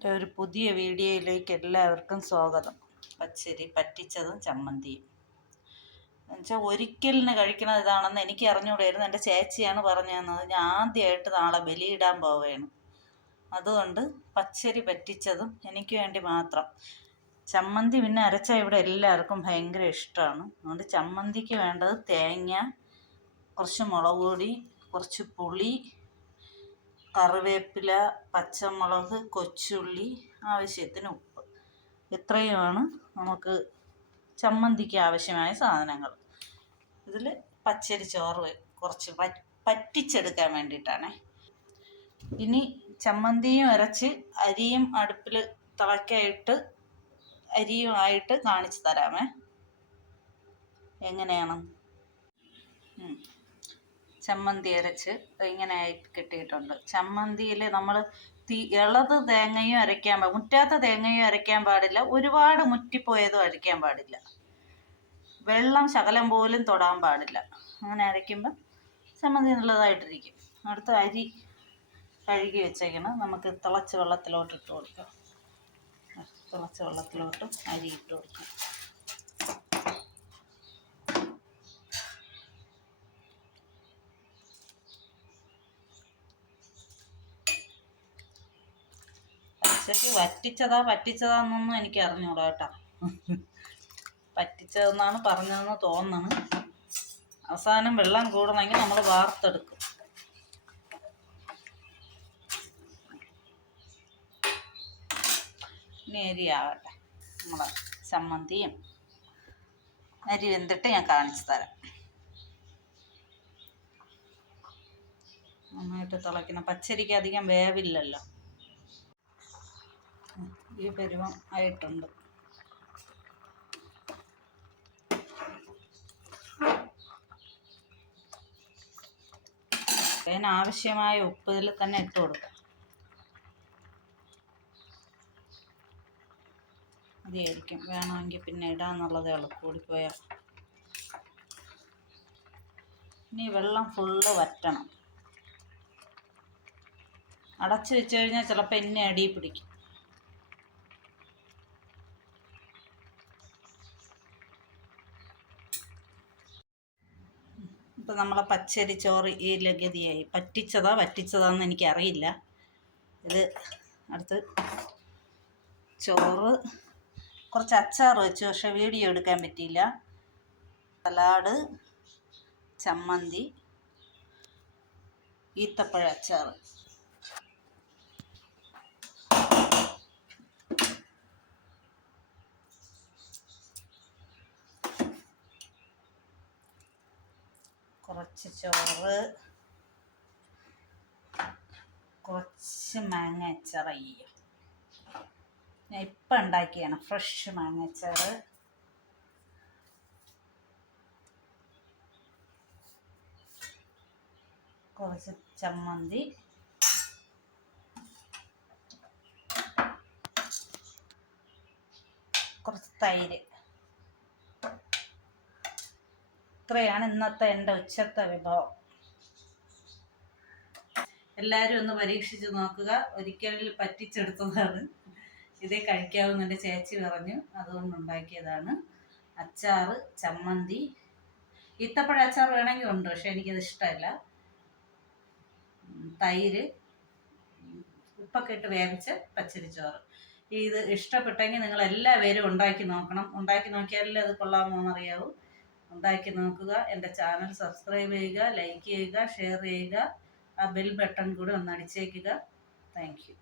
എൻ്റെ ഒരു പുതിയ വീഡിയോയിലേക്ക് എല്ലാവർക്കും സ്വാഗതം. പച്ചരി പറ്റിച്ചതും ചമ്മന്തിയും എന്നുവെച്ചാൽ ഒരിക്കലിന് കഴിക്കണത് ഇതാണെന്ന് എനിക്ക് അറിഞ്ഞുകൂടായിരുന്നു. എൻ്റെ ചേച്ചിയാണ് പറഞ്ഞു തന്നത്. ഞാൻ ആദ്യമായിട്ട് നാളെ ബലിയിടാൻ പോവുകയാണ്. അതുകൊണ്ട് പച്ചരി പറ്റിച്ചതും എനിക്ക് വേണ്ടി മാത്രം. ചമ്മന്തി പിന്നെ അരച്ച ഇവിടെ എല്ലാവർക്കും ഭയങ്കര ഇഷ്ടമാണ്. അതുകൊണ്ട് ചമ്മന്തിക്ക് വേണ്ടത് തേങ്ങ, കുറച്ച് മുളക് പൊടി, കുറച്ച് പുളി, കറിവേപ്പില, പച്ചമുളക്, കൊച്ചുള്ളി, ആവശ്യത്തിന് ഉപ്പ്. ഇത്രയുമാണ് നമുക്ക് ചമ്മന്തിക്ക് ആവശ്യമായ സാധനങ്ങൾ. ഇതിൽ പച്ചരി ചോറ് കുറച്ച് പറ്റിച്ചെടുക്കാൻ വേണ്ടിയിട്ടാണ്. ഇനി ചമ്മന്തിയും അരച്ച് അരിയും അടുപ്പിൽ തിളക്കായിട്ട് അരിയുമായിട്ട് കാണിച്ചു തരാമേ എങ്ങനെയാണ്. ചമ്മന്തി അരച്ച് ഇങ്ങനെ ആയിട്ട് കിട്ടിയിട്ടുണ്ട്. ചമ്മന്തിയിൽ നമ്മൾ ഇളത് തേങ്ങയും അരയ്ക്കാൻ മുറ്റാത്ത തേങ്ങയും അരയ്ക്കാൻ പാടില്ല, ഒരുപാട് മുറ്റിപ്പോയതും അരയ്ക്കാൻ പാടില്ല, വെള്ളം ശകലം പോലും തൊടാൻ പാടില്ല. അങ്ങനെ അരയ്ക്കുമ്പോൾ ചമ്മന്തി നല്ലതായിട്ടിരിക്കും. അടുത്ത അരി കഴുകി വെച്ചേക്കണം. നമുക്ക് തിളച്ച വെള്ളത്തിലോട്ട് ഇട്ട് കൊടുക്കാം. തിളച്ച വെള്ളത്തിലോട്ട് അരി ഇട്ട് കൊടുക്കാം. പച്ചരി പറ്റിച്ചതാന്നൊന്നും എനിക്ക് അറിഞ്ഞൂടാ കേട്ടോ. പറ്റിച്ചതെന്നാണ് പറഞ്ഞതെന്ന് തോന്നണം. അവസാനം വെള്ളം കൂടണമെങ്കിൽ നമ്മൾ വാർത്തെടുക്കും. ഇനി അരി ആവട്ടെ. നമ്മളെ ചമ്മന്തിയും അരി വെന്തിട്ട് ഞാൻ കാണിച്ചു തരാം. നന്നായിട്ട് തിളയ്ക്കണം. പച്ചരിക്ക് അധികം വേവില്ലല്ലോ. ഈ പരുവം ആയിട്ടുണ്ട്. അതിനാവശ്യമായ ഉപ്പ് ഇതിൽ തന്നെ ഇട്ട് കൊടുക്കാം. മതിയായിരിക്കും. വേണമെങ്കിൽ പിന്നെ ഇടാന്നുള്ളതേ ഉള്ളൂ, കൂടിപ്പോയാൽ. ഇനി വെള്ളം ഫുള്ള് വറ്റണം. അടച്ചു വെച്ച് കഴിഞ്ഞാൽ ചിലപ്പോൾ എന്നെ അടിയിൽ പിടിക്കും. ഇപ്പം നമ്മളെ പച്ചരി ചോറ് ഈ ലഗതിയായി. പറ്റിച്ചതാന്ന് എനിക്കറിയില്ല. ഇത് അടുത്ത് ചോറ്, കുറച്ച് അച്ചാർ വെച്ചു, പക്ഷെ വീഡിയോ എടുക്കാൻ പറ്റിയില്ല. സലാഡ്, ചമ്മന്തി, ഈത്തപ്പഴ അച്ചാർ. കുറച്ച് ചോറ്, കുറച്ച് മാങ്ങ അച്ചാർ. അയ്യോ, ഞാൻ ഇപ്പം ഉണ്ടാക്കിയാണ് ഫ്രഷ് മാങ്ങ അച്ചാർ. കുറച്ച് ചമ്മന്തി, കുറച്ച് തൈര്. ഇത്രയാണ് ഇന്നത്തെ എൻ്റെ ഉച്ചത്തെ വിഭവം. എല്ലാവരും ഒന്ന് പരീക്ഷിച്ച് നോക്കുക. ഒരിക്കലിൽ പറ്റിച്ചെടുത്തതാണ്. ഇതേ കഴിക്കാവുന്ന എൻ്റെ ചേച്ചി പറഞ്ഞു, അതുകൊണ്ട് ഉണ്ടാക്കിയതാണ്. അച്ചാറ്, ചമ്മന്തി, ഈത്തപ്പഴ അച്ചാർ വേണമെങ്കിൽ ഉണ്ട്, പക്ഷെ എനിക്കത് ഇഷ്ടമല്ല. തൈര്, ഉപ്പൊക്കെ ഇട്ട് വേവിച്ച പച്ചരിച്ചോറ്. ഇത് ഇഷ്ടപ്പെട്ടെങ്കിൽ നിങ്ങൾ എല്ലാവരും ഉണ്ടാക്കി നോക്കണം. ഉണ്ടാക്കി നോക്കിയാലേ അത് കൊള്ളാമോ എന്നറിയാവൂ. ഉണ്ടാക്കി നോക്കുക. എൻ്റെ ചാനൽ സബ്സ്ക്രൈബ് ചെയ്യുക, ലൈക്ക് ചെയ്യുക, ഷെയർ ചെയ്യുക. ആ ബെൽ ബട്ടൺ കൂടി ഒന്ന് അടിച്ചേക്കുക. Thank you.